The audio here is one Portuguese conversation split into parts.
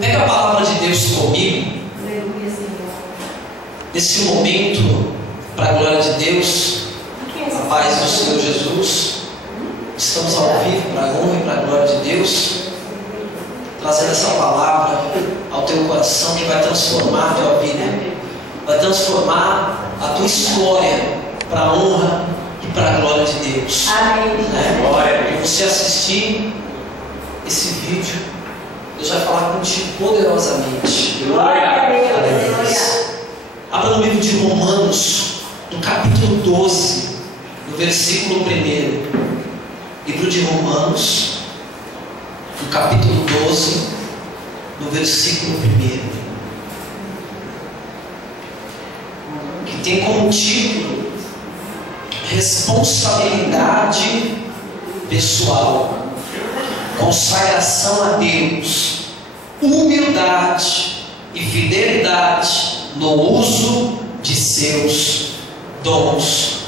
Pega a palavra de Deus comigo. Nesse momento, para a glória de Deus, a paz do Senhor Jesus, estamos ao vivo para a honra e para a glória de Deus, trazendo essa palavra ao teu coração que vai transformar a tua vida, vai transformar a tua história para a honra e para a glória de Deus. Amém. E você assistir esse vídeo, Deus vai falar contigo poderosamente. Glória a Deus. Abra no livro de Romanos, no capítulo 12, no versículo 1. Livro de Romanos, no capítulo 12, no versículo 1. Que tem como título responsabilidade pessoal, consagração a Deus, humildade e fidelidade no uso de seus dons.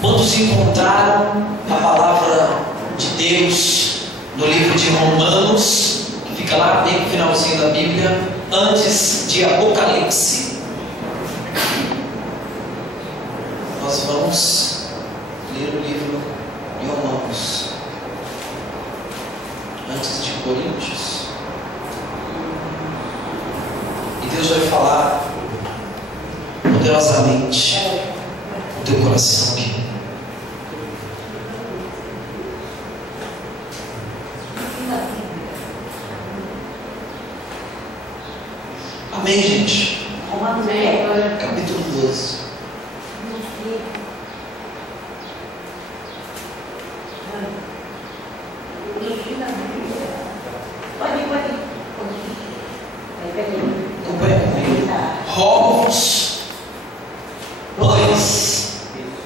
Quantos encontraram a palavra de Deus no livro de Romanos, que fica lá bem no finalzinho da Bíblia, antes de Apocalipse? Nós vamos ler o livro de Romanos antes de Coríntios, e Deus vai falar poderosamente no teu coração aqui. Amém, gente? Amém. Capítulo 12. Acompanha comigo. Rogo-vos, pois,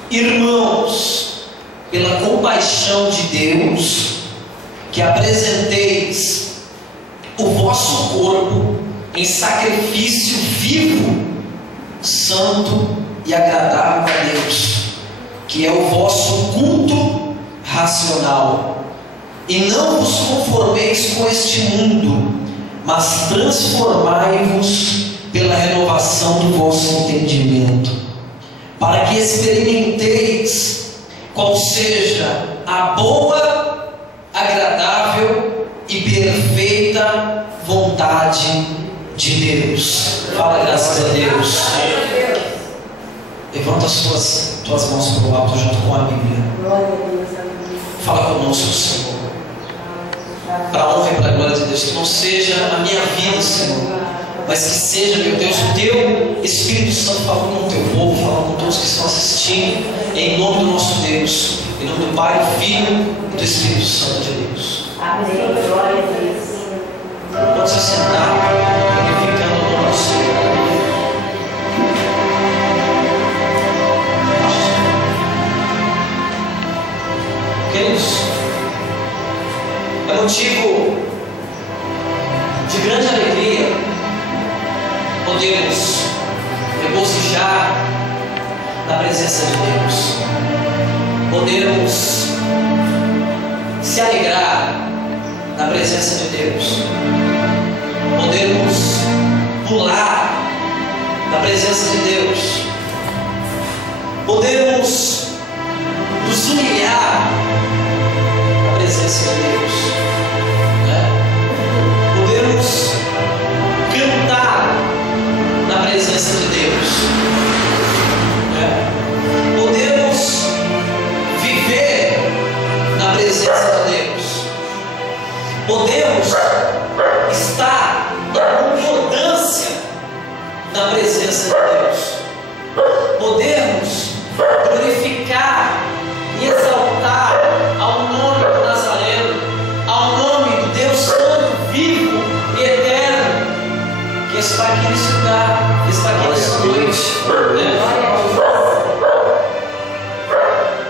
irmãos, pela compaixão de Deus, que apresenteis o vosso corpo em sacrifício vivo, santo e agradável a Deus, que é o vosso culto racional. E não vos conformeis com este mundo, mas transformai-vos pela renovação do vosso entendimento, para que experimenteis qual seja a boa, agradável e perfeita vontade de Deus. Fala, graças a Deus. Levanta as tuas mãos para o alto junto com a Bíblia. Fala conosco, Senhor, para a honra e para a glória de Deus. Que não seja a minha vida, Senhor, mas que seja, meu Deus, o teu Espírito Santo falando com o teu povo, falando com todos que estão assistindo, em nome do nosso Deus, em nome do Pai, do Filho e do Espírito Santo de Deus. Amém. Glória a Deus. Pode se sentar, glorificando o nome do Senhor. Queridos, é motivo de grande alegria podemos regozijar na presença de Deus, podemos se alegrar na presença de Deus, podemos pular na presença de Deus, podemos nos humilhar na presença de Deus, podemos cantar na presença de Deus, podemos viver na presença de Deus, podemos estar em concordância na presença de Deus, podemos glorificar e exaltar ao nome do Nazareno, ao nome do Deus Santo, vivo e eterno, que está aqui nesse lugar, que está aqui nessa noite,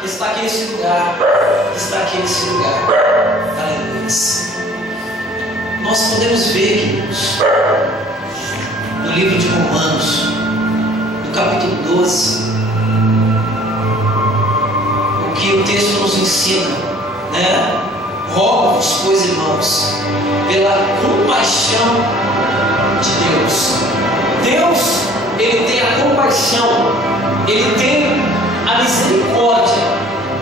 que está aqui nesse lugar, que está aqui nesse lugar. Aleluia. Nós podemos ver, queridos, no livro de Romanos, no capítulo 12, o que o texto nos ensina, né? Rogo-vos, pois, irmãos, pela compaixão de Deus. Deus, Ele tem a compaixão, Ele tem a misericórdia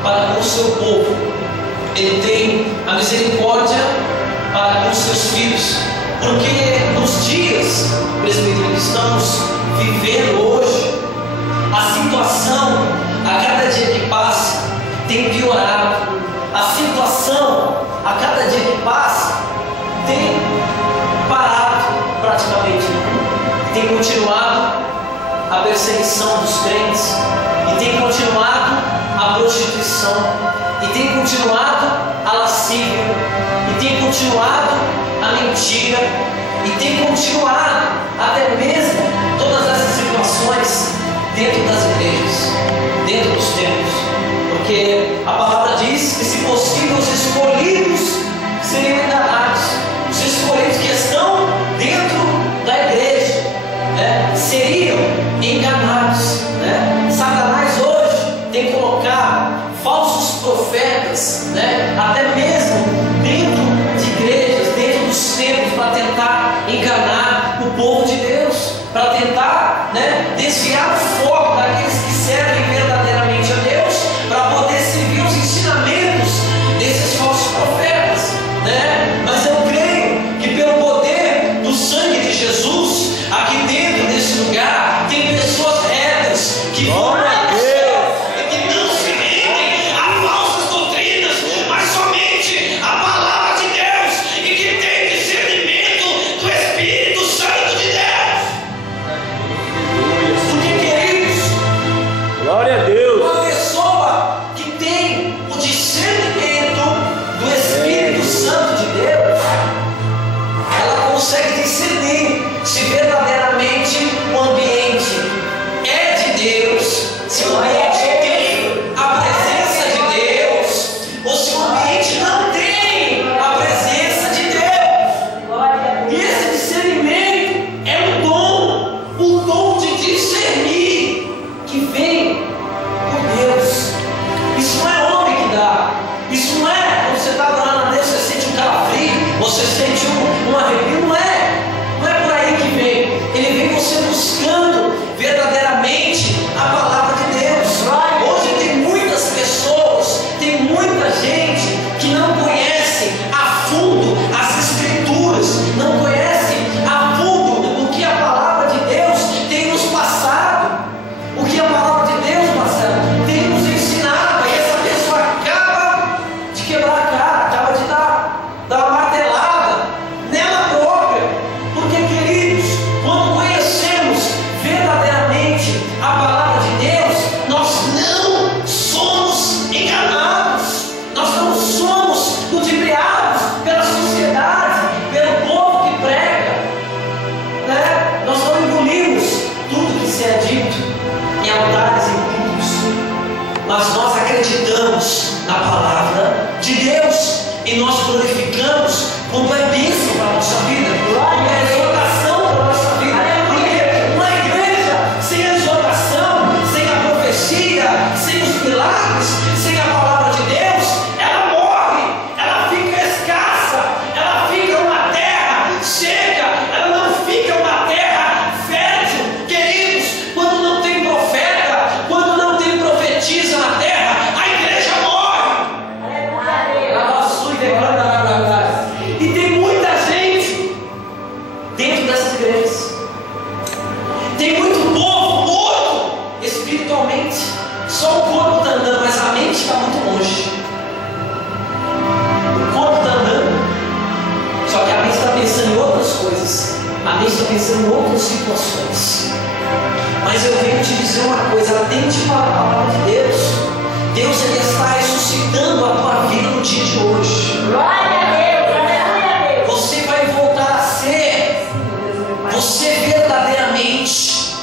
para com o seu povo, Ele tem a misericórdia para com os seus filhos, porque nos dias, presbítero, que estamos vivendo hoje, a situação, a cada dia que passa, tem piorado. A situação, a cada dia que passa, tem parado praticamente. Tem continuado a perseguição dos crentes, e tem continuado a prostituição, e tem continuado a lascívia, e tem continuado a mentira, e tem continuado até mesmo todas essas situações dentro das igrejas, dentro dos templos, porque a palavra diz que, se possível, os escolhidos seriam enganados. Os escolhidos que estão dentro da igreja, né, seriam enganados, né? Satanás hoje tem colocado falsos profetas, né, até mesmo dentro de igrejas, dentro dos templos, para tentar enganar o povo de Deus, para tentar, né, desviar o foco daqueles que servem verdadeiramente a Deus, para poder seguir os ensinamentos desses falsos profetas, né? Mas eu creio que, pelo poder do sangue de Jesus, aqui dentro desse lugar, tem pessoas retas que vão para o céu e que não se rendem a falsas doutrinas, mas somente a palavra de Deus, e que tem discernimento do Espírito Santo de Deus. Porque, queridos, glória a Deus. uma pessoa que tem o discernimento do Espírito Santo de Deus, ela consegue discernir se verdadeiramente o ambiente é de Deus, se o ambiente tem a presença de Deus, ou se o ambiente não tem a presença de Deus. E esse discernimento é o dom de discernir que vem por Deus. Isso não é homem que dá. Isso não é quando você está adorando a Deus, você sente um calafrio, você sente um arrepio. Não é por aí que vem. Ele vem você buscando verdadeiramente a palavra de Deus. Hoje tem muitas pessoas, tem muita gente que não conhece a fundo as Escrituras, não conhece a fundo o que a palavra de Deus tem nos passado, o que a palavra de Deus, Marcelo, tem nos ensinado. E essa pessoa acaba de quebrar a cara, acaba de dar uma martelada nela própria. Porque, queridos, quando conhecemos verdadeiramente a palavra de Deus, nós não somos enganados, nós não somos ludibriados pela sociedade, pelo povo que prega, né? Nós não engolimos tudo que se é dito em altares e cultos, mas nós acreditamos na palavra de Deus e nós glorificamos quando é bênção para a nossa vida, quando é exortação para a nossa vida. Porque uma igreja sem a exortação, sem a profecia, sem os milagres, sem a palavra de Deus, ela morre, ela fica escassa, ela fica uma terra seca, ela não fica uma terra fértil. Queridos, quando não tem profeta, quando não tem profetisa na terra, a igreja morre. E tem muita gente dentro dessas igrejas, tem muito povo morto espiritualmente, só o corpo está andando, mas a mente está muito longe. O corpo está andando, só que a mente está pensando em outras coisas, a mente está pensando em outras situações. Mas eu venho te dizer uma coisa: atente para a palavra de Deus. Deus, Ele está ressuscitando a tua vida no dia de hoje. Você vai voltar a ser você verdadeiramente,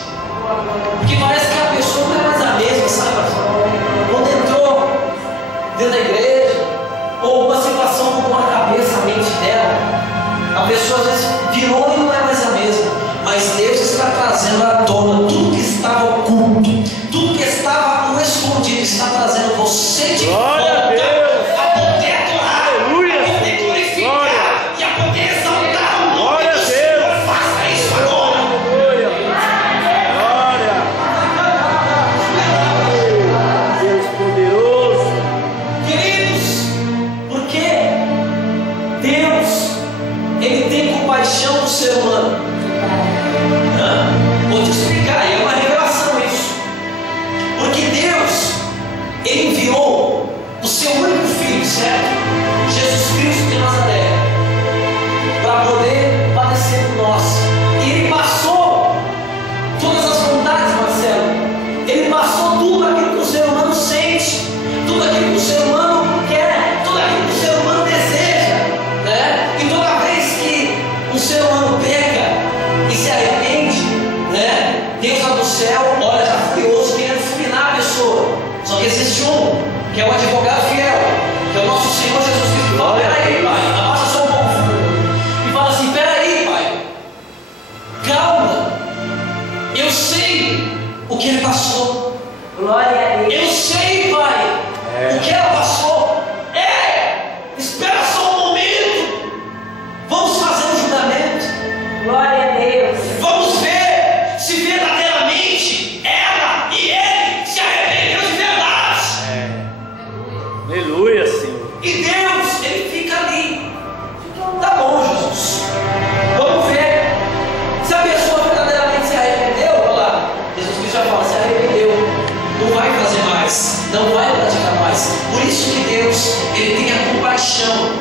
porque parece que a pessoa não é mais a mesma, sabe? Quando entrou dentro da igreja, ou uma situação mudou a cabeça, a mente dela, a pessoa às vezes virou e não é mais a mesma. Mas Deus está trazendo à tona tudo que estava oculto, tudo que estava no escondido, está trazendo você de volta a poder adorar, a poder glorificar e a poder exaltar o nome do Senhor. Faça isso enviou o seu único filho, certo? Jesus Cristo de Nazaré, para poder padecer por nós. E Ele passou todas as vontades, Marcelo. Ele passou tudo aquilo que o ser humano sente, tudo aquilo que o ser humano quer, tudo aquilo que o ser humano deseja, né? E toda vez que um ser humano peca e se arrepende, né? Deus lá do céu olha já furioso, querendo fulminar a pessoa. Só que existe um, que é o advogado fiel, que é o nosso Senhor Jesus Cristo. Fala, peraí, pai, abaixa só um pouco e fala assim: peraí, pai, calma, eu sei o que ele passou. Glória a Deus. Eu sei, pai, o que ela passou. Espera só um momento. Vamos fazer um julgamento. Glória a Deus. Vamos ver se verdadeiramente ela e ele se arrependeram de verdade. Aleluia, Senhor. E Deus, ele fica ali. Tá bom, Jesus. Vamos ver. Se a pessoa verdadeiramente se arrependeu, olha lá, Jesus Cristo já fala: se arrependeu, não vai fazer mais, não vai praticar mais. Por isso que Deus, ele tem a compaixão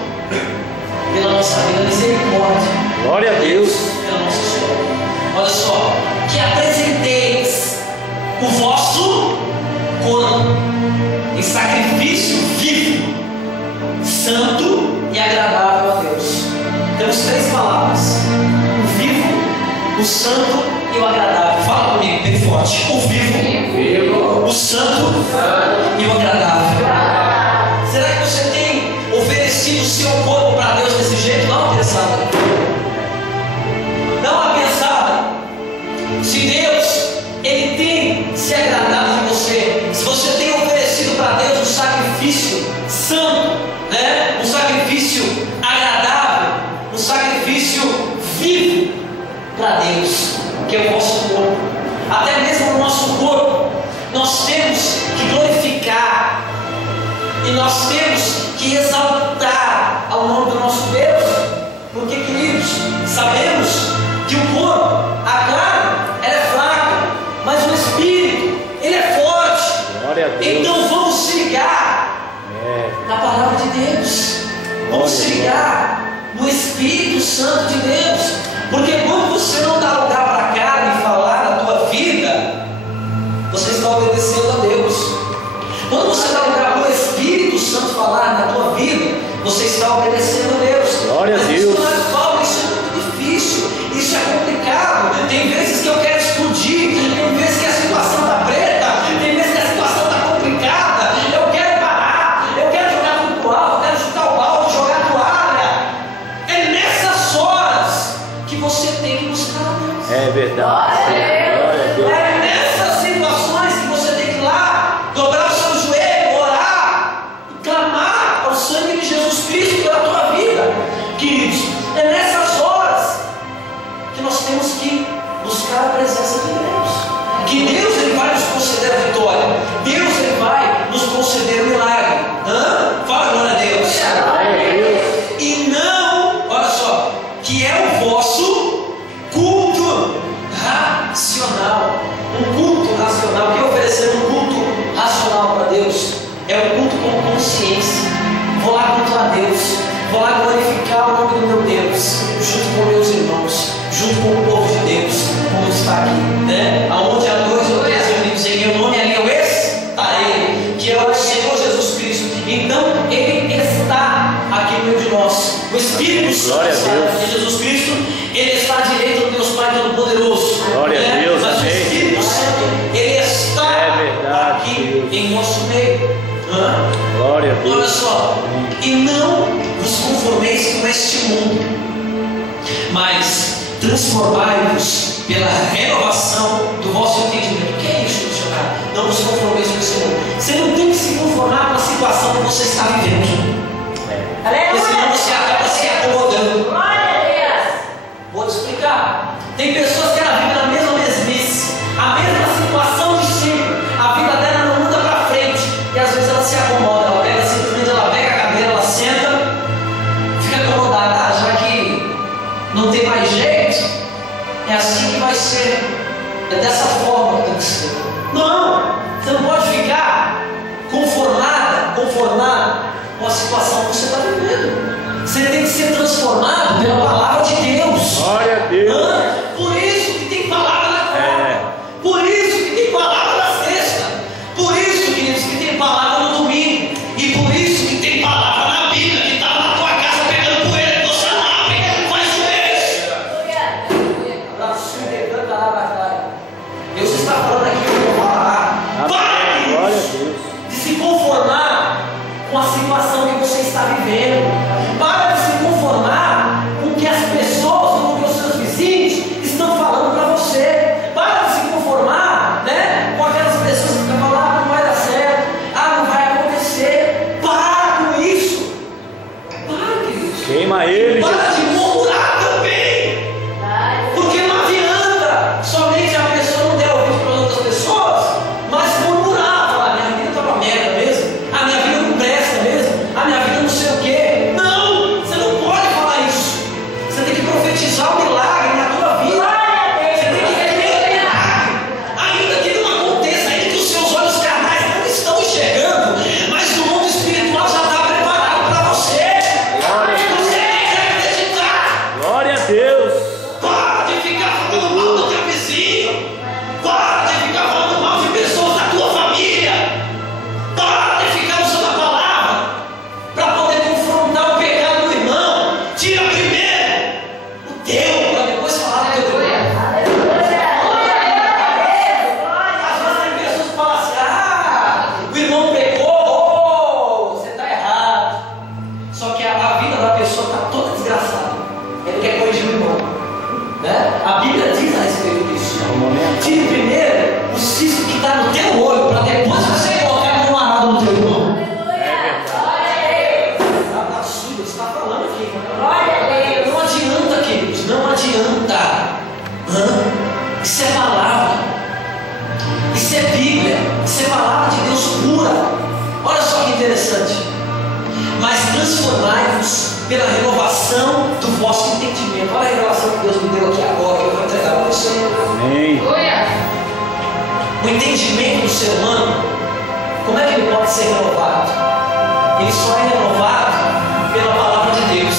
pela nossa vida, a misericórdia. Glória a Deus. Pela nossa história. Olha só: que apresenteis o vosso corpo em sacrifício vivo, santo e agradável a Deus. Temos três palavras: o vivo, o santo e o agradável. Fala comigo bem forte: o vivo, o santo e o agradável. Será que você tem oferecido o seu corpo para Deus desse jeito? Dá uma pensada. Dá uma pensada. Se Deus, ele tem se agradado de você, se você tem oferecido para Deus um sacrifício santo, né? Um sacrifício agradável, um sacrifício vivo para Deus, que é o vosso corpo. Até mesmo no nosso corpo nós temos que glorificar e nós temos que exaltar ao nome do nosso Deus, porque, queridos, sabemos que o corpo, a carne, ela é fraca, mas o espírito, ele é forte. Glória a Deus. Então vamos se ligar na palavra de Deus, vamos se ligar no Espírito Santo de Deus, porque quando você não dá lugar para a carne e falar na tua vida, você está obedecendo a Deus. Quando você dá lugar para o Espírito Santo falar na tua vida, você está obedecendo a Deus. Glória a Mas Deus. isso não é fácil, isso é muito difícil, isso é complicado. Tem vezes que eu quero explodir, tem vezes que a situação está preta, tem vezes que a situação está complicada. Eu quero parar, eu quero jogar tudo pro alto, eu quero chutar o balde, jogar a toalha. É nessas horas que você tem que buscar a Deus. É verdade. Glória a Deus. É nessas situações que você tem que ir lá, dobrar o seu joelho, orar e clamar ao sangue de Jesus Cristo pela tua vida, queridos. É nessas horas que nós temos que buscar a presença de Deus. Que Deus, ele vai nos conceder a vitória. Deus, ele vai nos conceder o milagre. Fala glória a Deus. E não, olha só, que é o vosso culto racional. Um culto racional. O que é oferecer um culto racional para Deus? É um culto com consciência. Vou lá cultuar a Deus, vou lá glorificar o nome do meu Deus, junto com meus irmãos, junto com o povo de Deus, como está aqui, né? Aonde há dois ou três reunidos em meu nome, ali eu estarei, que é o Senhor Jesus Cristo. Então ele está aqui no meio de nós. O Espírito Santo de Jesus Cristo, ele está à direita do Deus Pai Todo-Poderoso. Glória a Deus, mas amém. o Espírito Santo, ele está aqui em nosso meio. Glória a Deus. Olha só: e não vos conformeis com este mundo, mas transformai-vos pela renovação do vosso entendimento. O que é isso, missionário? Não vos conformeis com esse mundo. Você não tem que se conformar com a situação que você está vivendo, porque senão você acaba se acomodando. Glória a Deus. Vou te explicar. Tem pessoas que ela vivem na mesma mesmice, a mesma situação de sempre. A vida dela não anda para frente e às vezes ela se acomoda. Ela pega simplesmente, ela pega a cadeira, ela senta, fica acomodada. Já que não tem mais jeito, é assim que vai ser. É dessa forma que tem que ser. Não, você não pode ficar conformado situação que você está vivendo. Você tem que ser transformado pela palavra de Deus. Glória a Deus. Por isso que tem palavra na quarta. Por isso que tem palavra na sexta. Por isso, queridos, que tem palavra no domingo. E por isso que tem palavra na Bíblia, que estava na tua casa pegando poeira que você abre, faz o Deus está falando aqui, eu vou falar. Amém. Glória a Deus. De se conformar com a situação que você está vivendo. Para de se conformar com o que as pessoas, com o que os seus vizinhos estão falando para você. Para de se conformar, né, com aquelas pessoas que estão falando, não vai dar certo, não vai acontecer. Para com isso. Para, queridos. Queima ele, Para Jesus. de murmurar também. Porque não adianta somente a pessoa não der ouvido para outras pessoas, mas murmurar, falar, minha vida está uma merda mesmo, a minha vida não presta mesmo, a minha vida não sei o quê. Não, você não pode falar isso. Você tem que profetizar o milagre na tua vida. Você tem que crer no milagre. Ainda que não aconteça, ainda que os seus olhos carnais não estão enxergando, mas o mundo espiritual já está preparado para você. Você tem que acreditar. Glória a Deus. Para de ficar falando mal do teu vizinho. Para de ficar falando mal de pessoas da tua família. Para de ficar usando a palavra para poder confrontar o pecado do irmão. Tira primeiro o teu, para depois falar do teu irmão. Às vezes tem pessoas que falam assim, o irmão pecou, você está errado. Só que a vida da pessoa está toda desgraçada. Ele quer corrigir o irmão, né? A Bíblia diz a respeito disso. Tire primeiro o cisco que está no teu olho, para depois você colocar uma arada no teu irmão. Você está falando aqui. Não adianta, queridos, não adianta. Isso é palavra, isso é Bíblia, isso é palavra de Deus pura. Olha só que interessante. Mas transformai-vos pela renovação do vosso entendimento. Olha a revelação que Deus me deu aqui agora, que eu vou entregar para você. Amém. O entendimento do ser humano, como é que ele pode ser renovado? Ele só é renovado pela palavra de Deus.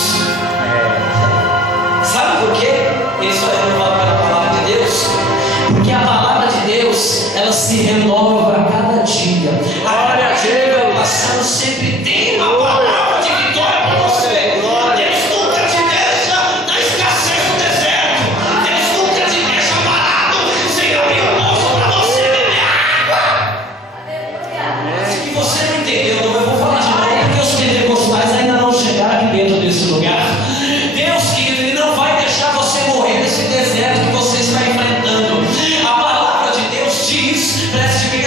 Sabe por quê ele só é renovado pela palavra de Deus? Porque a palavra de Deus, ela se renova a cada dia. A cada revelação sempre tem uma palavra de vitória para você. Deus nunca te deixa na escassez do deserto. Deus nunca te deixa parado sem abrir o poço para você beber água. Se você não entendeu, eu vou falar de novo, porque os pentecostais ainda não chegaram aqui dentro desse lugar. Deus, querido, Ele não vai deixar você morrer nesse deserto que você está enfrentando. A palavra de Deus diz, preste bem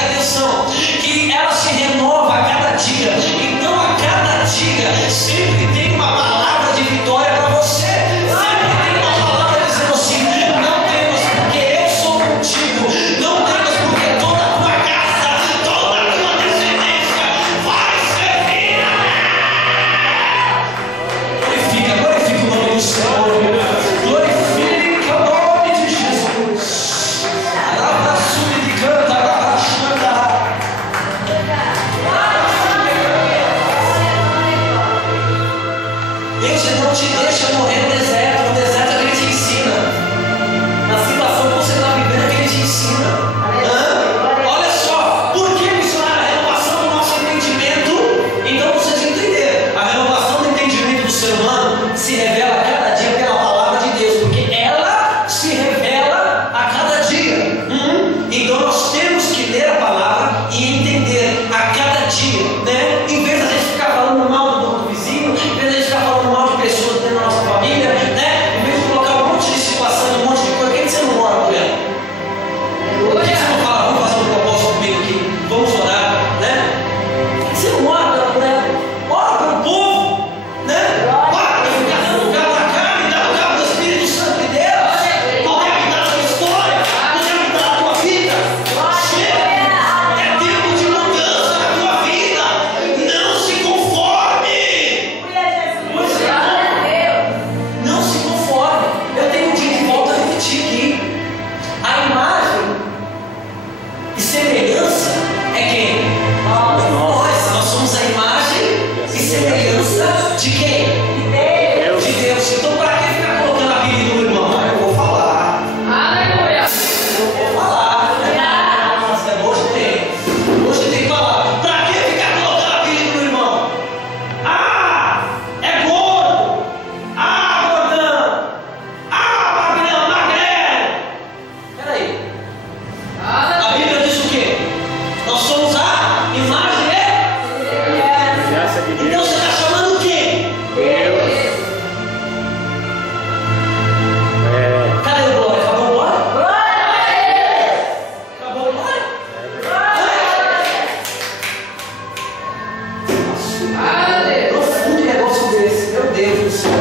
Profundo um negócio desse, meu Deus do céu.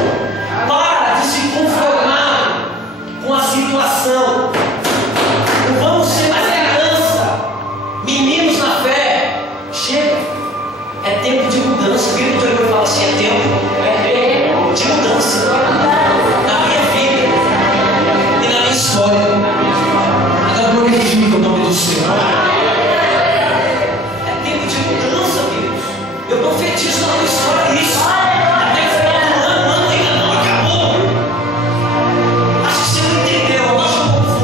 Para de se conformar com a situação. Não vamos ser mais criança, meninos na fé. Chega, é tempo de mudança. A Bíblia de fala assim: é tempo de mudança na minha vida e na minha história. Agora glorifica o nome do Senhor. É tempo de mudança, amigos. Eu profetizo na minha história isso. Até o final do ano ainda não acabou. Acho que você não entendeu. Eu acho um pouco.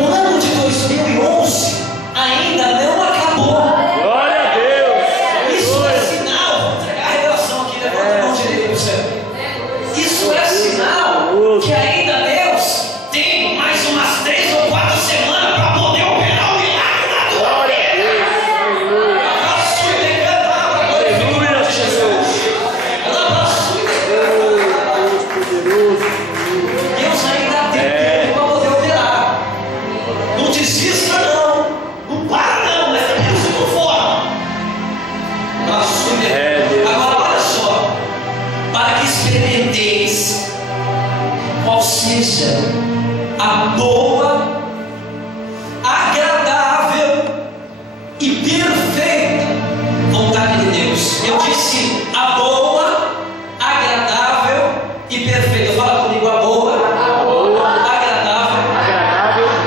O ano de 2011 ainda não acabou. Glória a Deus. Isso é sinal. Vou entregar a revelação aqui. Levanta a mão direita pro céu. Isso é sinal que ainda Deus tem mais umas 3 ou 4 semanas para poder operar o milagre na tua vida. Aleluia, Jesus. Deus ainda tem tempo para poder operar. Não desista não. Não para não, mas também não se conforma. Agora olha só. Para que experimenteis qual seja a boa, agradável e perfeita vontade de Deus. Eu disse a boa, agradável e perfeita. Fala comigo: a boa, agradável,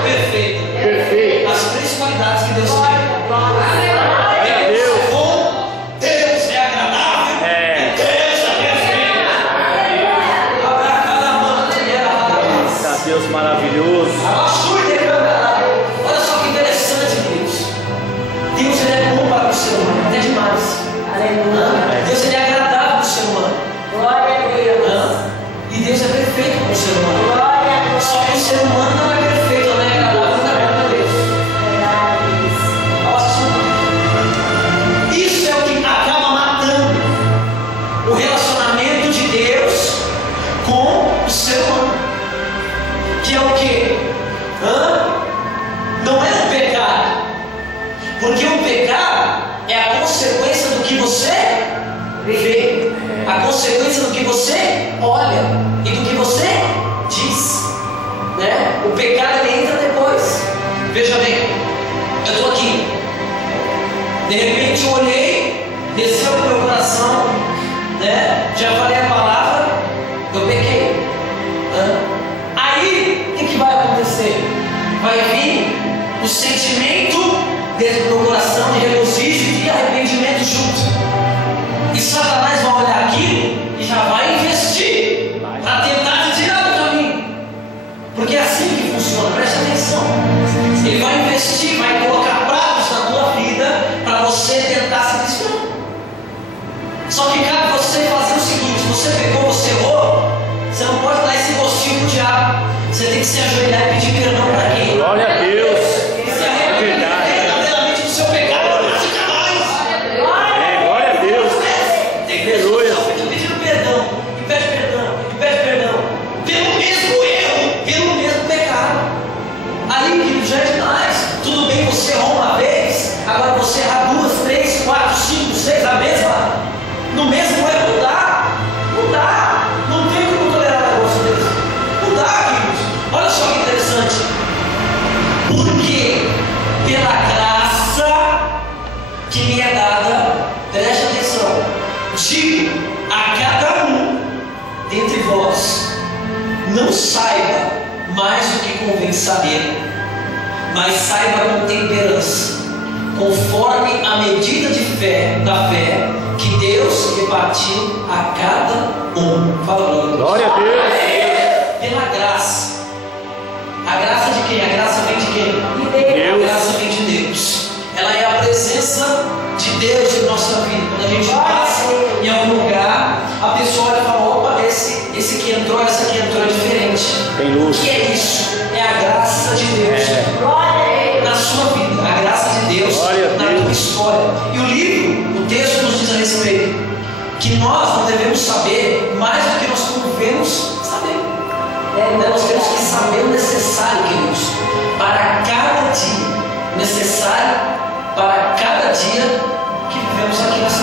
perfeita. Perfeito. As 3 qualidades que Deus tem. Deus é bom, Deus é agradável, e Deus é perfeito. Tá, Deus maravilhoso. Olha só que interessante, Deus. Deus ele é bom para o ser humano, até demais. Aleluia. Deus ele é agradável para o ser humano. Glória a Deus. E Deus é perfeito para o ser humano. Glória a Deus. Só que o ser humano não é perfeito, não é agradável, não é para Deus. Olha só. Isso é o que acaba matando o relacionamento de Deus com o ser humano. Que é o quê? Não é o pecado. Porque o pecado é a consequência do que você vê, a consequência do que você olha e do que você diz, né? O pecado ele entra depois. Veja bem, eu estou aqui, de repente eu olhei, desceu no meu coração, né? Já falei a palavra, eu pequei. Aí, o que vai acontecer? Vai vir o sentimento dentro do meu coração de regozijo e de arrependimento junto. E Satanás vai olhar aquilo e já vai investir para tentar te tirar do caminho. Porque é assim que funciona, preste atenção. Ele vai investir, vai colocar pratos na tua vida para você tentar se desviar. Só que cabe você fazer o seguinte: você pegou, você errou, você não pode dar esse gostinho pro diabo. Você tem que se ajoelhar e pedir perdão para quem? Glória a Deus. Se arrepender verdadeiramente do seu pecado, não fica mais. Glória a Deus. Tem pessoas que só ficam pedindo perdão, e pede perdão, e pede perdão, pelo mesmo erro, pelo mesmo pecado. Aí, querido, já é demais. Tudo bem, você errou uma vez, agora você erra 2, 3, 4, 5, 6, a mesma, no mesmo erro. Não dá, não dá, não tem como tolerar um negócio desse. Não dá, queridos. Olha só que interessante. Porque pela graça que me é dada, preste atenção, digo a cada um dentre vós: não saiba mais do que convém saber, mas saiba com temperança, conforme a medida de fé, da fé que Deus repartiu a cada um. Fala, Glória a Deus. pela graça. A graça de quem? A graça vem de quem? Deus. A graça vem de Deus. Ela é a presença de Deus em nossa vida. Quando a gente passa em algum lugar, a pessoa olha e fala: opa, esse que entrou, essa que entrou é diferente. Tem luz. O que é isso? É a graça de Deus na sua vida, a graça de Deus na tua história. E o livro, o texto nos diz a respeito que nós não devemos saber mais do que nós devemos saber. Nós temos que saber o necessário, queridos, para cada dia, necessário para cada dia que vivemos aqui nessa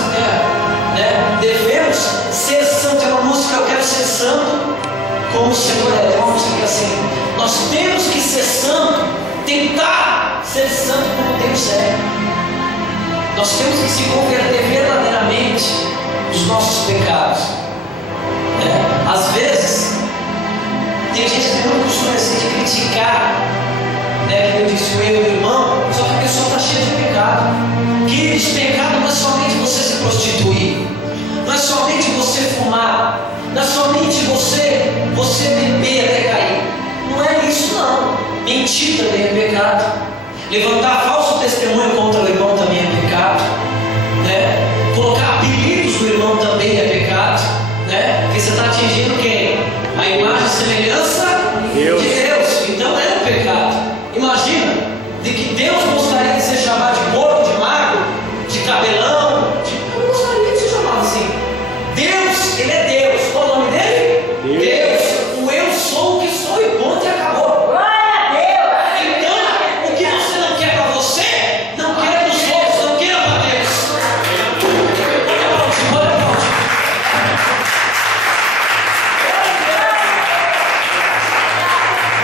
Senhor é, tem uma música que é assim: nós temos que ser santo, tentar ser santo como Deus é. Nós temos que se converter verdadeiramente dos nossos pecados. Às vezes, tem gente que tem muito costume assim de criticar, como eu disse, o erro do irmão, só que a pessoa está cheia de pecado. Queridos, pecado não é somente você se prostituir, não é somente você fumar, não é somente você beber até cair. Não é isso não. Mentir também é pecado. Levantar falso testemunho contra o irmão também é pecado. Colocar apelidos no irmão também é pecado. Porque você está atingindo quem? A imagem e semelhança de Deus. Então é um pecado. Imagina de que Deus gostaria de ser chamado de gordo, de magro, de cabelão. Eu não gostaria de ser chamado assim. Deus, Ele é Deus. Qual o nome dele? Deus. O eu sou o que sou e ponto e acabou. Glória a Deus. Então, o que você não quer para você, não queira para os outros, não queira para Deus. Olha a pausa.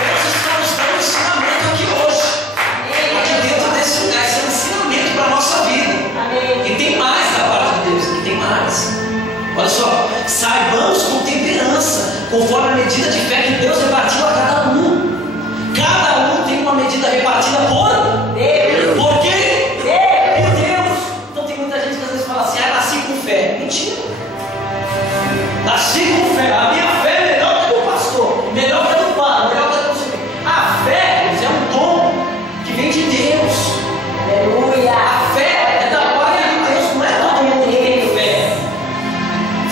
Nós estamos dando ensinamento aqui hoje, aqui dentro desse lugar. Esse é um ensinamento para a nossa vida. E tem mais da palavra de Deus, e tem mais. Olha só, saibamos com temperança, conforme a medida de fé que Deus repartiu a cada um. Cada um tem uma medida repartida por Deus. Por quê? Por Deus. Então tem muita gente que às vezes fala assim: nasci com fé. Mentira. Nasci com fé. A minha fé é melhor que a do pastor, melhor que a do padre, melhor que a do você. A fé é um dom que vem de Deus. Aleluia. A fé é da glória de Deus, não é todo mundo que tem fé.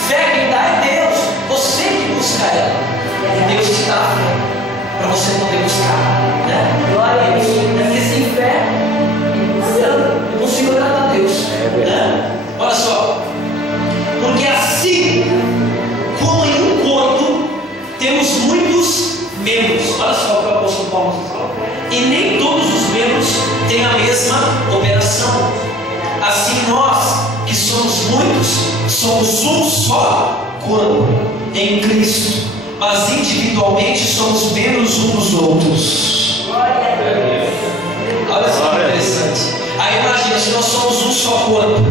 Fé quem dá é Deus. Você que busca ela. E Deus te dá a fé para você poder buscar. Glória a Deus. Porque sem fé não adianta. Eu consigo agradar a Deus. Olha só. Porque assim como em um corpo temos muitos membros. Olha só o que o apóstolo Paulo fala. E nem todos os membros têm a mesma operação. Assim nós, que somos muitos, somos um só corpo em Cristo, mas individualmente somos membros uns dos outros. Glória a Deus. Olha só que interessante. Aí imagina, se nós somos um só corpo,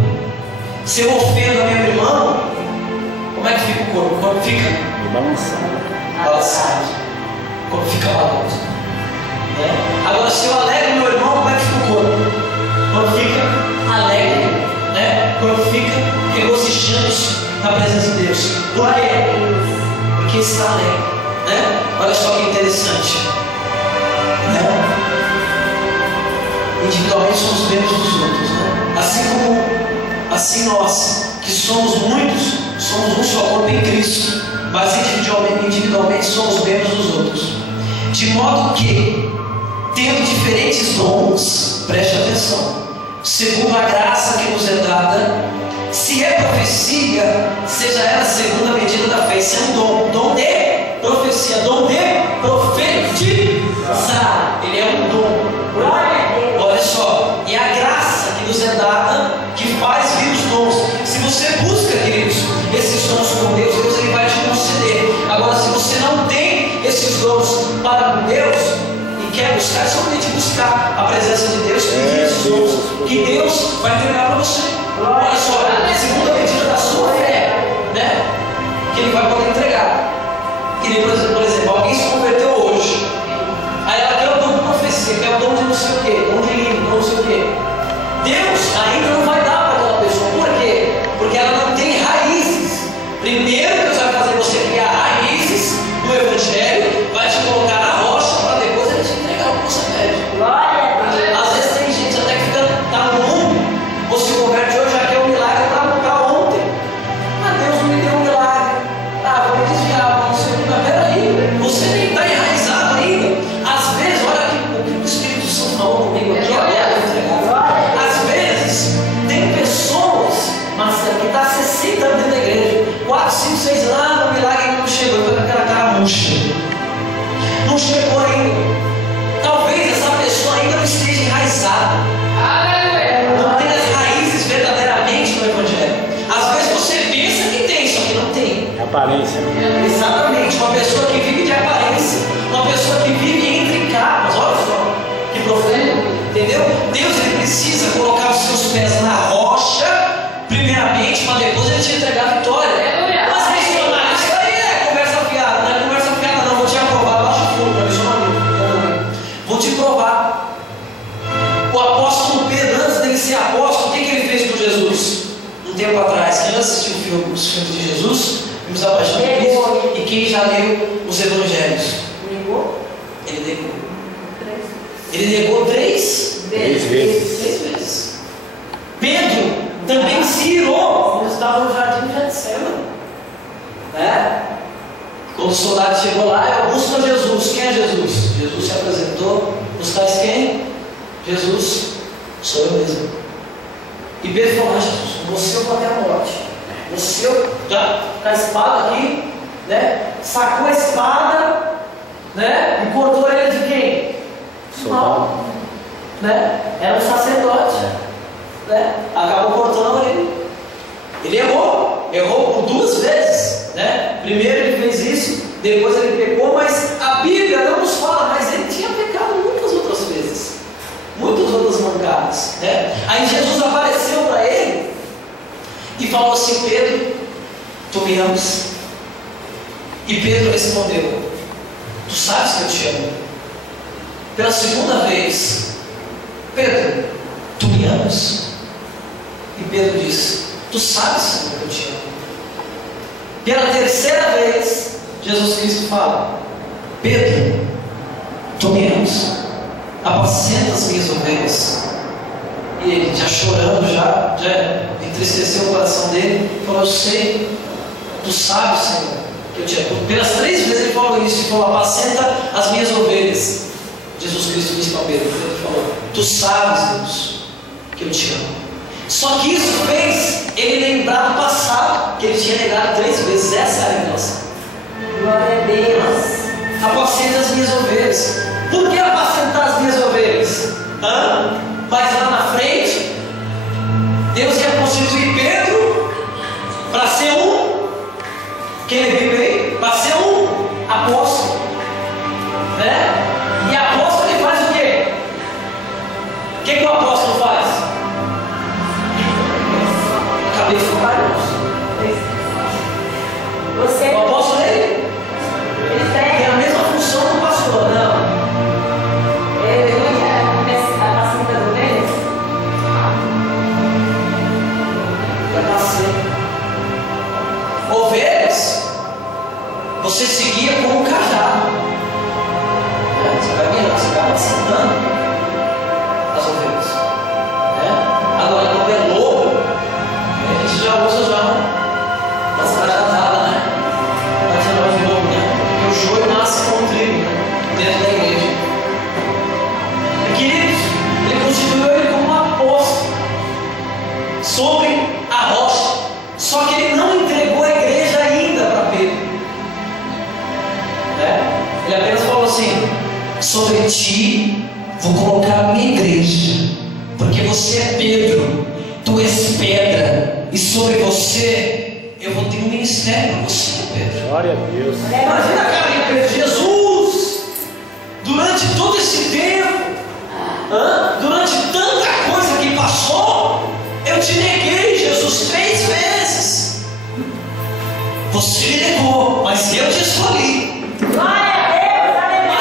se eu ofendo a meu irmão, como é que fica o corpo? O corpo fica balançado. O corpo fica balançado. Agora, se eu alegro meu irmão, como é que fica o corpo? O corpo fica alegre, o corpo fica regozijante na presença de Deus. Por quê? Porque está alegre. Olha só que interessante. Individualmente somos membros dos outros. Assim nós, que somos muitos, somos um só corpo em Cristo, mas individualmente somos membros dos outros. De modo que, tendo diferentes dons, preste atenção, segundo a graça que nos é dada, se é profecia, seja ela segundo a medida da fé. Isso é um dom, dom de profecia, dom de profetizar. Ele é um dom. Olha só, e a graça que nos é dada, que faz vir os dons. Se você busca, queridos, esses dons com Deus, Deus ele vai te conceder. Agora, se você não tem esses dons para com Deus e quer buscar, é somente buscar a presença de Deus, pedir esses dons, que Deus vai entregar para você. Olha só, segundo a medida da sua fé, que Ele vai poder entregar. Que nem, por exemplo, alguém Aparência. Exatamente, uma pessoa que vive de aparência, uma pessoa que vive entre capas. Olha só, que profundo, entendeu? Deus ele precisa colocar os seus pés na rocha, primeiramente, para depois ele te entregar a vitória. Mas missionário, isso aí é conversa fiada, não é conversa fiada, não. Vou te aprovar, baixa o fogo, missionário. Vou te provar. O apóstolo Pedro, antes dele ser apóstolo, o que ele fez por Jesus? Um tempo atrás, quem assistiu os filmes de Jesus, vimos a paixão de Cristo, e quem já leu os evangelhos? Ele negou. Ele negou três vezes. Pedro também se irou. Eles estavam no jardim de Getsemane. Quando o soldado chegou lá, busca Jesus. Quem é Jesus? Jesus se apresentou. Buscais quem? Jesus, sou eu mesmo. E Pedro falou: Jesus, você eu vou até a morte. Você eu, já com a espada aqui, né? Sacou a espada, né? E cortou a orelha de quem? Soldado. Né? Era um sacerdote, né? Acabou cortando a orelha. Ele errou por 2 vezes, né? Primeiro ele fez isso, depois ele pecou, mas a Bíblia não nos fala, mas ele tinha pecado muitas outras vezes, muitas outras mancadas, né? Aí Jesus apareceu para ele e falou assim: Pedro, tu me amas? E Pedro respondeu: tu sabes que eu te amo. Pela segunda vez: Pedro, tu me amas? E Pedro disse: tu sabes, Senhor, que eu te amo. Pela terceira vez, Jesus Cristo fala: Pedro, tu me amas? Apacenta as minhas ovelhas. E ele, já chorando, já entristeceu o coração dele, falou: eu sei, tu sabes, Senhor, que eu te amo. Pelas 3 vezes ele falou isso, e falou: apacenta as minhas ovelhas. Jesus Cristo disse para Pedro, falou: tu sabes, Deus, que eu te amo. Só que isso fez ele lembrar do passado, que ele tinha negado 3 vezes. Essa é a lembrança. Glória a Deus. Apacenta as minhas ovelhas. Por que apacentar as minhas ovelhas? Mas lá na frente, Deus ia constituir Pedro para ser quem ele vive aí? Para ser apóstolo, né? E apóstolo ele faz o quê? O que o apóstolo faz? Acabei de falar, irmãos. Você O apóstolo ele tem a mesma função do pastor, não? Ovelhas, você seguia com um cajado. Você vai mirando, você vai apacentando as ovelhas. Agora, quando é lobo, a gente já usa umas cajadadas, né? Para tirar os lobos, né? Porque o joio nasce com o trigo dentro da igreja. E queridos, ele constituiu ele como um apóstolo sobre a rocha. Só que ele não entregou a igreja ainda para Pedro. Ele apenas falou assim: sobre ti vou colocar a minha igreja, porque você é Pedro, tu és pedra, e sobre você eu vou ter um ministério para você, Pedro. Glória a Deus. Imagina a cara de Pedro: Jesus, durante todo esse tempo, durante tanta coisa que passou, eu te neguei, Jesus, 3 vezes. Você me negou, mas eu te escolhi. Glória a Deus, aleluia.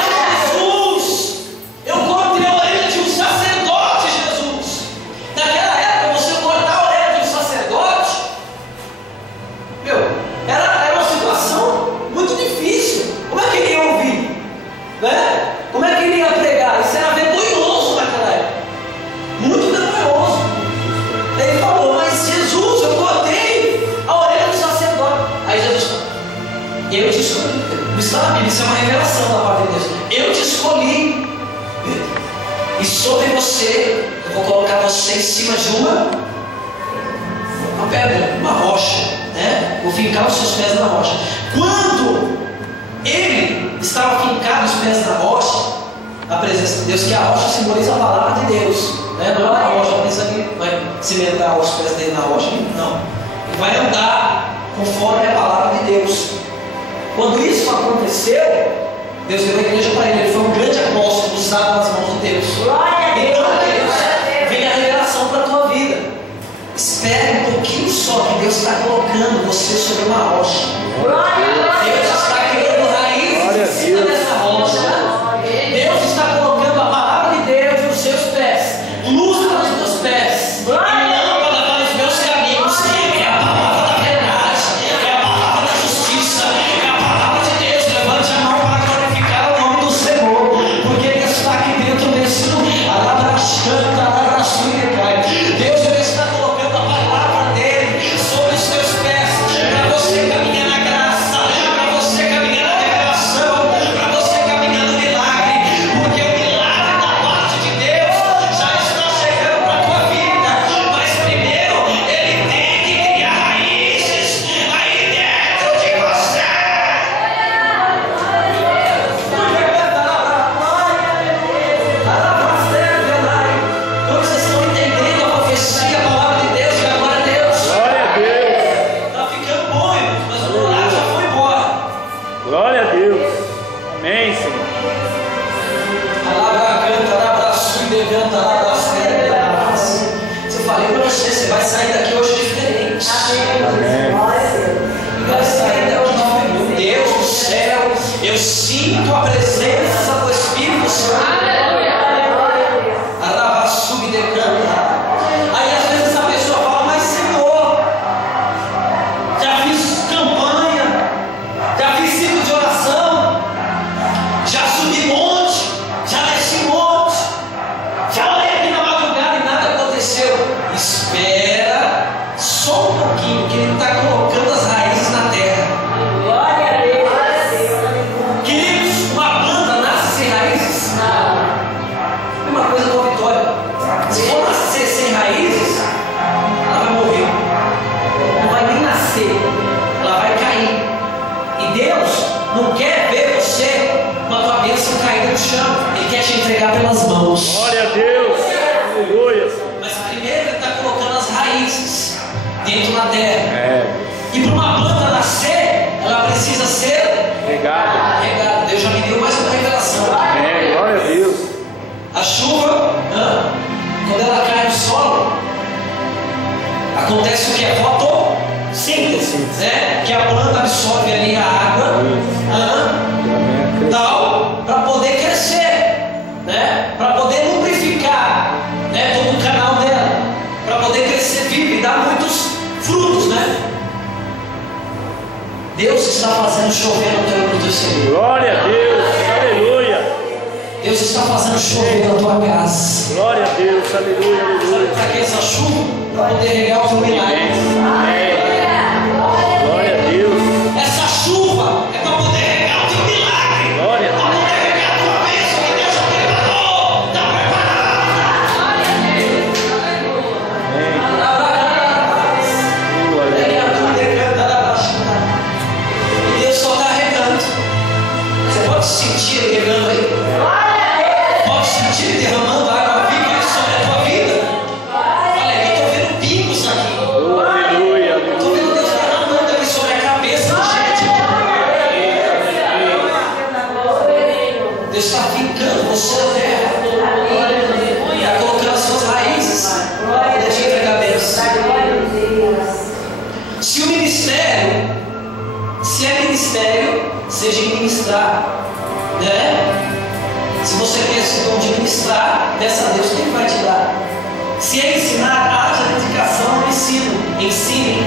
Jesus, eu cortei a orelha de um sacerdote, Jesus. Naquela época, você cortar a orelha de um sacerdote, era uma situação muito difícil. Como é que ele ia ouvir? Né? Como é que ele ia pregar? Isso era vergonhoso naquela época. Muito vergonhoso. Ele falou: mas Jesus, eu cortei a orelha do sacerdote. Aí Jesus falou: eu te escolhi. Isso está na Bíblia, isso é uma revelação da parte de Deus. Eu te escolhi, Pedro. E sobre você, eu vou colocar você em cima de uma pedra, uma rocha, né? Vou fincar os seus pés na rocha. Quando ele estava fincado os pés na rocha, a presença de Deus, que a rocha simboliza a palavra de Deus, né? Não é uma rocha, pensa que vai cimentar os pés dele na rocha, não. Ele vai andar conforme a palavra de Deus. Deus. Quando isso aconteceu, Deus deu a igreja para ele. Ele foi um grande apóstolo usado nas mãos de Deus. Então, Deus, vem a revelação para a tua vida. Espere um pouquinho só, que Deus está colocando você sobre uma rocha. Deus está criando raízes em cima dessa rocha. Deus está colocando a palavra de Deus nos seus pés, luz para os teus pés, e lâmpada para os meus caminhos. É a palavra da verdade, é a palavra da justiça, é a palavra de Deus. Levante a mão para glorificar o nome do Senhor, porque Ele está aqui dentro desse lugar. Deus está colocando a palavra dele sobre os teus pés, para você caminhar na graça, para você caminhar na revelação, para você caminhar no milagre, porque o milagre da parte de Deus já está chegando para a tua vida. Mas primeiro ele tem que criar raízes aí dentro de você. Então vocês estão entendendo a profecia, a palavra de Deus e a glória a Deus. Glória a Deus. Está ficando bom, irmãos, mas o horário já foi embora. Glória a Deus. Amém, Senhor. Você falei para você vai sair daqui hoje diferente. Amém. Vai sair daqui diferente. Deus do céu, eu sinto a presença do Espírito Santo. Aí às vezes a pessoa fala, mas Senhor, já fiz campanha, já fiz ciclo de oração, já subi monte, já desci monte, já olhei aqui na madrugada e nada aconteceu. Espera só um pouquinho, que Ele está colocando as raízes na terra. Queridos, uma planta nasce sem raízes. É uma coisa da Vitória. Se for nascer sem raízes, ela vai morrer. Não vai nem nascer, ela vai cair. E Deus não quer ver você com a tua bênção caída no chão. Ele quer te entregar pelas mãos. Glória a Deus. Aleluia. Mas primeiro Ele está colocando as raízes dentro da terra. É. E para uma planta nascer, ela precisa ser Regada. regada. Deus já me deu mais uma revelação. Amém. Glória a Deus. A chuva, quando ela cai no solo, acontece o que? É fotossíntese, né? Que a planta absorve ali a água, tal, para poder crescer, né? Para poder lubrificar, né? Todo o canal dela, para poder crescer vivo e dar muitos frutos, né? Deus está fazendo chover no teu cerebro. Glória a Deus. Aleluia. Deus está fazendo chover na tua casa. Glória a Deus. Aleluia. Aleluia. Para que essa chuva, para poder regar o teu milagre. Amém. Glória a Deus. Essa chuva é para poder regar o teu milagre. Glória a Para Deus. poder regar a tua bênção que Deus já preparou. Está preparada. E Deus só está regando. Você pode sentir Ele regando aí? Pode sentir Ele derramando água viva sobre a tua vida? Olha, eu estou vendo pingos aqui. Aleluia. Estou vendo Deus derramando aqui sobre a cabeça da gente. Deus está fincando você na terra. Está colocando as suas raízes para poder te entregar bênção. Se o ministério, se é ministério, seja em ministrar, né? Se você quer esse dom de ministrar, peça a Deus que Ele vai te dar. Se é ensinar, haja dedicação no ensino, ensine.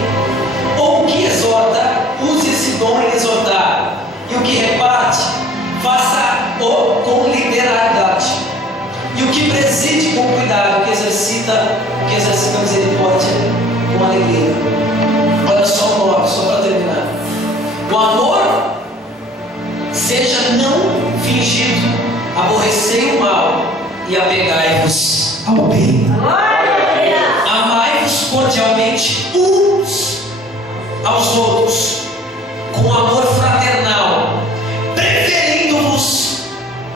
Ou o que exorta, use esse dom em exortar. E o que reparte, faça-o com liberalidade. E o que preside com cuidado, que exercita misericórdia com alegria. Olha só o 9, só para terminar. O amor seja não fingido, aborrecei o mal e apegai-vos ao bem. Amai-vos cordialmente uns aos outros, com amor fraternal, preferindo-vos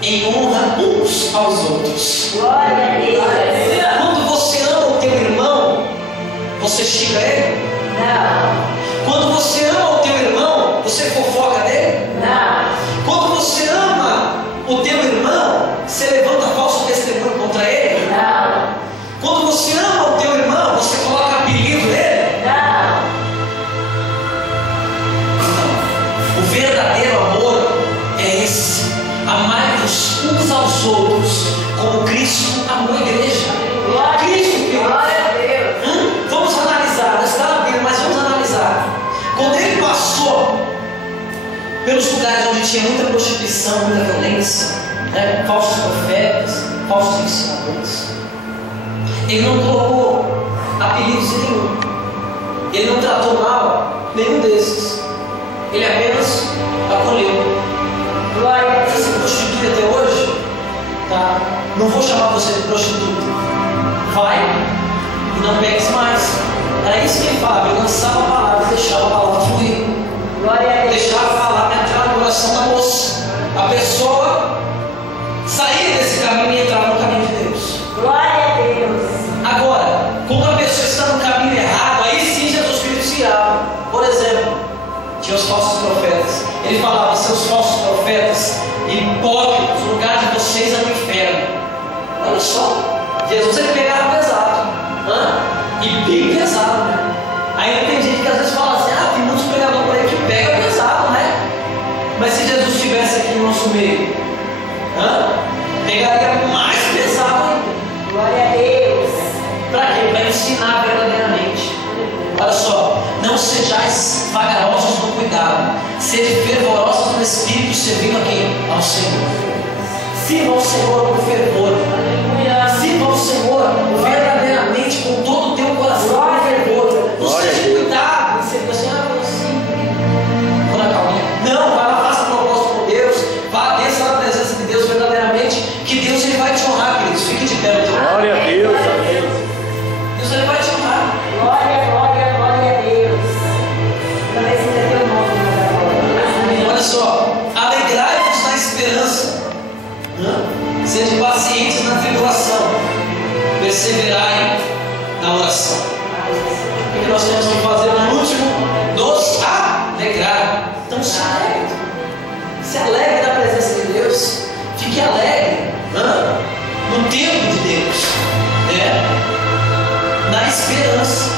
em honra uns aos outros. Quando você ama o teu irmão, você xinga ele? Não. Quando você ama o teu irmão, você fofoca dele? Não. Quando você ama o teu irmão, você levanta falso testemunho contra ele? Não. Quando você ama o teu irmão, você coloca apelido nele? Não. Não. O verdadeiro amor é esse: amai-vos uns aos outros, como Cristo amou a igreja. Cristo, Glória a Deus. Vamos analisar, está na Bíblia, mas vamos analisar. Quando ele passou pelos lugares onde tinha muita prostituição, muita violência, né? Falsos profetas, falsos ensinadores, ele não colocou apelidos em nenhum. Ele não tratou mal nenhum desses. Ele apenas acolheu. Glória a Você se prostitui até hoje? Tá? Não vou chamar você de prostituta. Vai e não pegues mais. Era isso que ele falava. Ele lançava a palavra, deixava a palavra fluir. Glória a Deus. Deixava a palavra entrar no coração da moça. A pessoa saía desse caminho e entrava no caminho de Deus. Glória a Deus. Agora, quando a pessoa está no caminho errado, aí sim Jesus Cristo se irava. Por exemplo, tinha os falsos profetas. Ele falava: seus falsos profetas, hipócritas, o lugar de vocês é no inferno. Olha só, Jesus ele pegava pesado, e bem pesado, né? Aí tem gente que às vezes fala assim: tem muitos pregadores por aí que pega pesado, né? Mas se Jesus estivesse aqui no nosso meio, pegaria mais pesado ainda. Glória a Deus. Para quê? Para ensinar verdadeiramente. Olha só, não sejais vagarosos no cuidado, sede fervorosos no espírito, servindo a quem? Ao Senhor. Sirva ao Senhor com fervor. Sirva ao Senhor verdadeiramente com todo o teu coração com fervor. Não seja cuidado em servir assim, por a calminha. Não, vai lá, faça propósito com Deus, vá, desça na presença de Deus verdadeiramente, que Deus ele vai te honrar, queridos. Fique de pé no teu lugar. Glória a Deus. Deus ele vai te honrar. Glória, glória, glória a Deus. Também se dê teu nome. Olha só, alegrai-vos na esperança, sede pacientes na tribulação, perseverai na oração. O que nós temos que fazer no último? Nos alegrar. Então se alegre na presença de Deus, fique alegre no tempo de Deus, na esperança,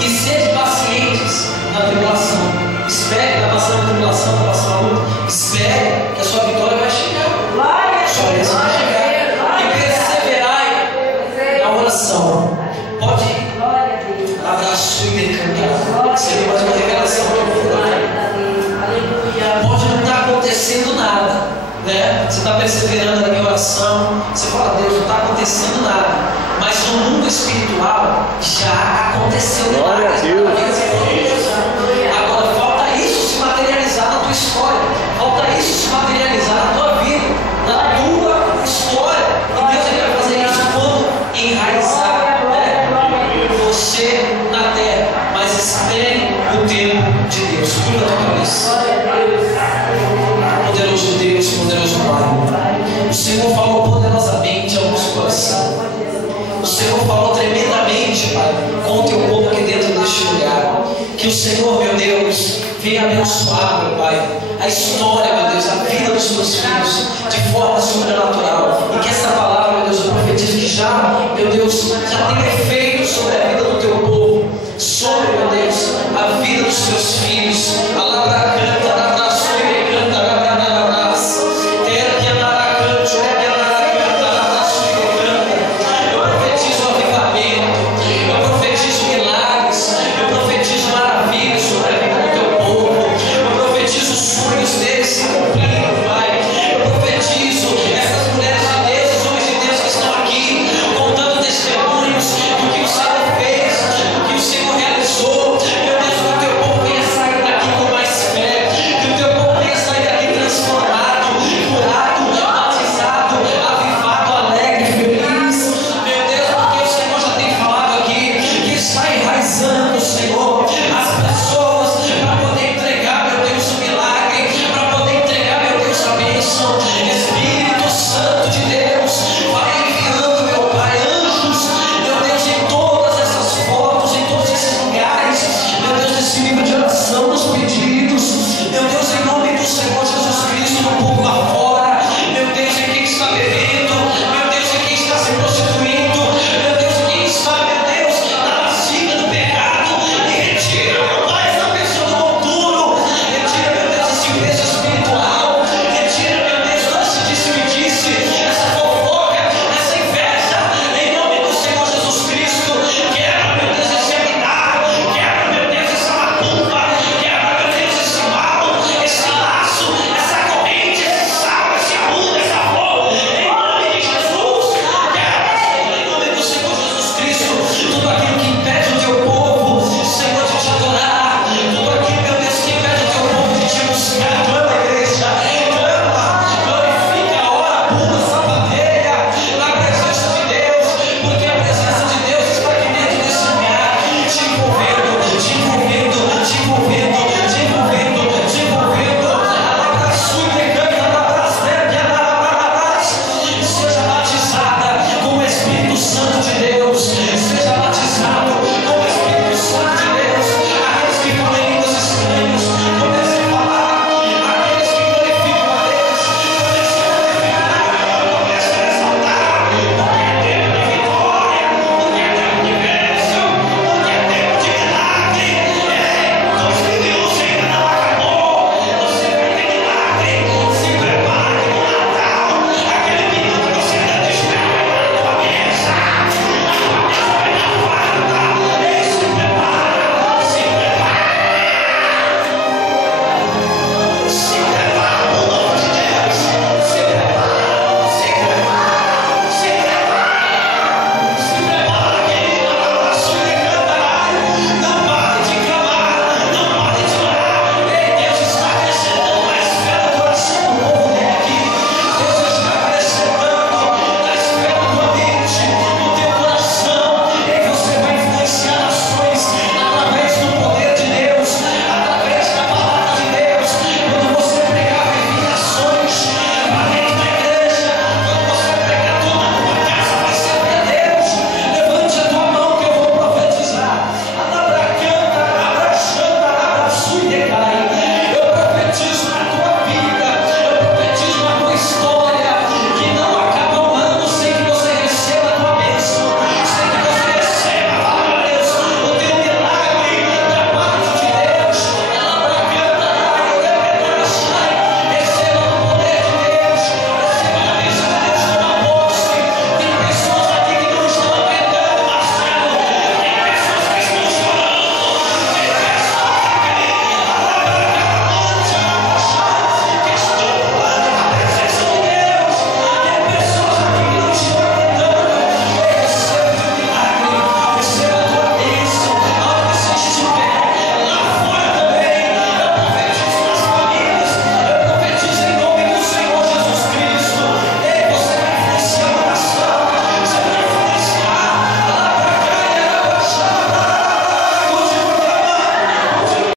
e sede pacientes na tribulação. Espere na passando a tribulação, na passando a luta. Espere que a sua vitória vai chegar. Glória a Sua bênção vai chegar. E perseverai na oração. Pode abraço e decantar. Você tem mais uma revelação que pode não estar acontecendo nada, né? Você está perseverando na minha oração. Você fala: Deus, não está acontecendo nada. Mas no mundo espiritual já aconteceu nada. Glória a Deus. Agora falta isso se materializar na tua história. Falta isso se materializar na tua vida, na tua história. E Deus ele vai fazer isso quando enraizar, você na terra. Mas espere o tempo de Deus. Curva a tua cabeça. Poderoso Deus, poderoso Pai, o Senhor falou poderosamente ao nosso coração. O Senhor falou tremendamente, Pai, com o teu povo aqui dentro deste lugar. Que o Senhor, meu Deus, venha abençoar, meu Pai, a história, meu Deus, a vida dos teus filhos de forma sobrenatural. E que essa palavra, meu Deus, eu profetizo que já, meu Deus, já tem efeito sobre a vida do